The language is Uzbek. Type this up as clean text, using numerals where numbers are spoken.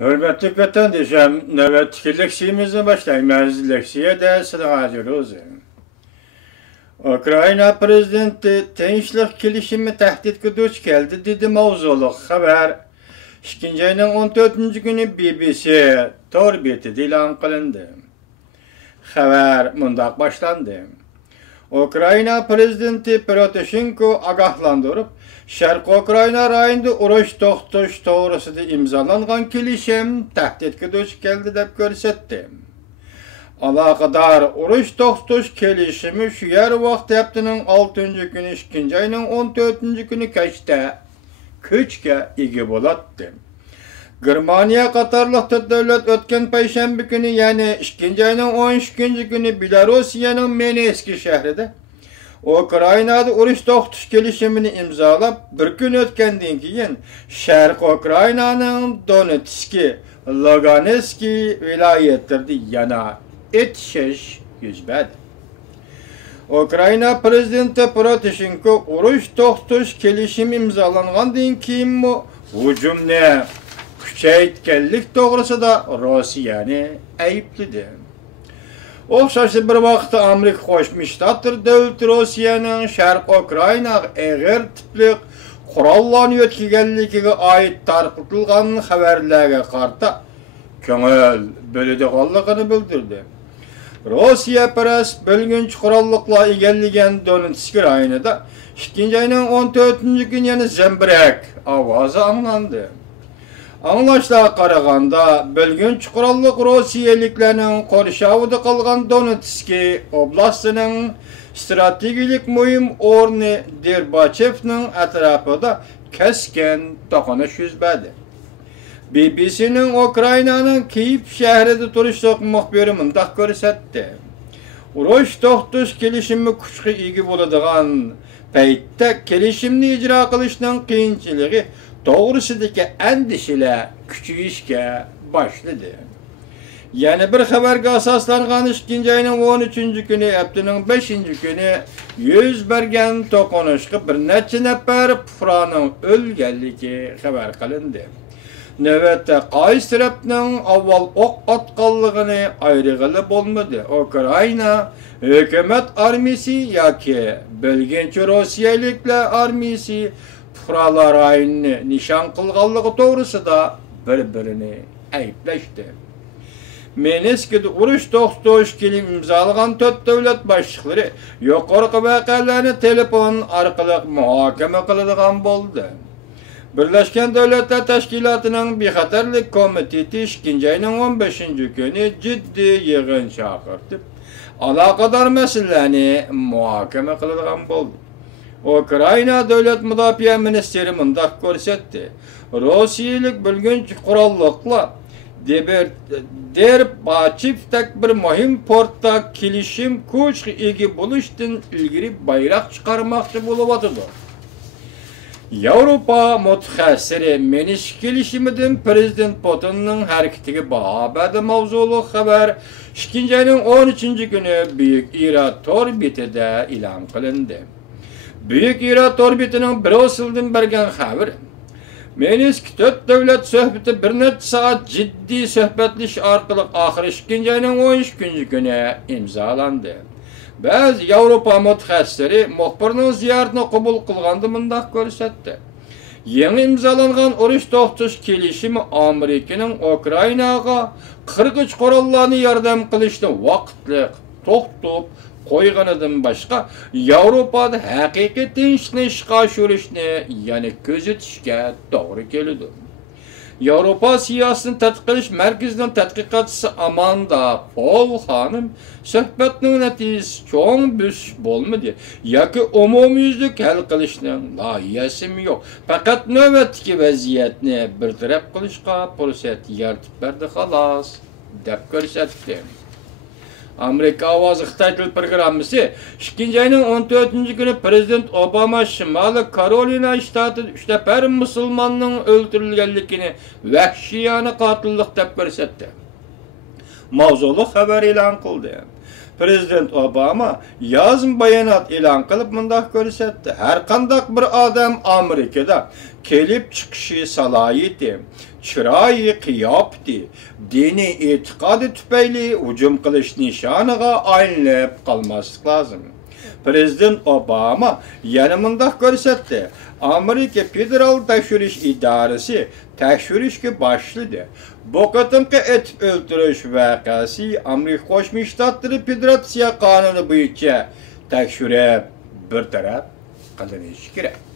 Hürmetli vatandaşım, nöbetçi leksiyimizi başlaymayız. Leksiye de sıracıyoruz. Ukrayna prezidenti tinchlik kelishimi tahdidga duch keldi dedi mavzulu haber. 2 ayning 14-günü BBC tor betida e'lon qilindi. Haber mundaq başlandı. Ukrayna prezidenti Poroshenko agahlandırıp, Şarkı Ukrayna rayonida urush to'xtatish to'g'risida imzolangan kelishim tahdidga duch keldi deb ko'rsatdi. Aloqador urush to'xtatish kelishimi shu yer vaqt haftaning 6-kuni 2 ayning 14-kuni kechda kuchga ega bo'ladi. Germaniya qatorliq davlat o'tgan payshanba kuni, ya'ni 2 ayning 13-kuni Belorussiyaning Minsk shahrida Ukraynada urush to'xtatish kelishimini imzolab, bir kun o'tgandan keyin Sharq Ukraynaning Donetsk, Lugansk viloyatlarida yana etishish yuz berdi. Ukrayna prezidenti Poroshenko urush to'xtatish kelishimi imzolangandan keyin hujumni kuchaytirganlik to'g'risida Rossiyani aybladi. O'xshashli bir vaqtda Amerika Qo'shma Shtatlar davlati Rossiyaning Sharq Ukraynaga og'ir tipli qurollarni yetkazganligiga oid tarqatilgan xabarlarga qarata ko'ngil bo'ladiganligini bildirdi. Rossiya press bo'lgunchi qurolliqlar egallagan Donetsk rayonida 2 ayning 14-kuni yana zambirak ovozi anglandi. Anlaşlığa qaraganda, bölgünç qurolliq Rossiyaliklarning qo'rshovida qolgan Donetsk oblastining strategik muhim o'rni Derbachevning atrofida keskin to'qinish yuz berdi. BBC'ning Ukraynaning Kiev shahrida turishliq muxbiri mundaq ko'rsatdi. Urush to'xtatish kelishimi kuchga ega bo'ladigan paytda kelishimni ijro qilishning qiyinchiligi to'g'risidagi andishalar kuchayishga boshladi. Yana bir xabarga asoslangan 2 ayning 13-kuni, haftaning 5-kuni yuz bergan to'qinishga bir necha nafar fuqaroning o'lganligi xabar qilindi. Navbatda qaysi tarafning avval o'q otganligini ayrig'ili bo'lmadi. Ukraina hukumat armiyasi yoki bo'lgancha Rossiyaliklar armiyasi fuqarolar rayonini nishon qilganligi to'g'risida bir-birini ayblashdi. Minskda urush to'xtatish kelishimi imzolagan 4 davlat boshliqlari yuqorqi voqealarni telefon orqali muhokama qiladigan bo'ldi. Birlashgan Davlatlar Tashkilotining bexatarlik komiteti 2 ayning 15-kuni jiddiy yig'in chaqirib, aloqador masalalarni muhokama qiladigan bo'ldi. Ukrayna Davlat Mudofaa Ministri mundaq ko'rsatdi. Rossiyalik bo'lgunchi qurolliqlar Derbachevdagi bir muhim portda kelishim kuchga ega bo'lishdan ilgari bayroq chiqarmoqchi bo'lyapti. Yevropa mutaxassisi Minsk kelishimidan Prezident Putinning harakatiga baho berdi mavzuli xabar 2 ayning 13-kuni Buyuk Ira tor betida e'lon qilindi. Buyuk Ira tor betining Brusseldan bergan xabar. Minsk 4 davlat suhbati bir necha soat jiddiy suhbatlash orqali oxiri 2 ayning 13-kuni imzolandi. Ba'zi Yevropa mutaxassislari muxbirning ziyoratini qabul qilganda mundaq ko'rsatdi. Yangi imzolangan urush to'xtatish kelishimi Amerikaning Ukrainaga qirg'ich qurollarni yordam qilishni vaqtli to'xtatib qo'yganidan boshqa Yevropada haqiqiy tinchlikni ishga oshirishni yana ko'zatishga to'g'ri keladi. Yevropa siyosatini tadqiq qilish markazining tadqiqotchisi Amanda Paul xonim suhbatning natijasi cho'ng bo'sish bo'lmadi yoki umumyuzlik hal qilishning loyihasi yo'q. Faqat navbatdagi vaziyatni bartaraf qilishga fursat yaratib berdi xolos deb ko'rsatdi. Amerika ovozi Xitoy til programmasi 2 ayning 14-kuni Prezident Obama Shimoliy Karolina shtatida 3 nafar musulmonning o'ldirilganligini vahshiyona qotillik deb ko'rsatdi. Mavzuli xabar e'lon qildi. Prezident Obama yozma bayonot e'lon qilib mundaq ko'rsatdi. Har qanday bir odam Amerikada kelip çıkışı salayeti, çırayı qiyapti, dini etiqadı tüpeyli hücum qilish nişanıga aylanıp qalmaslık lazım. Prezident Obama yana mundaq ko'rsatdi. Amerika Federal Tekshirish idorasi tekshirishga başladı. Bu qatimqi et o'ldirish voqeasi Amerika Qo'shma Shtatlari Federatsiya qonuni bo'yicha tekshirib bir taraf qilinishi kerak.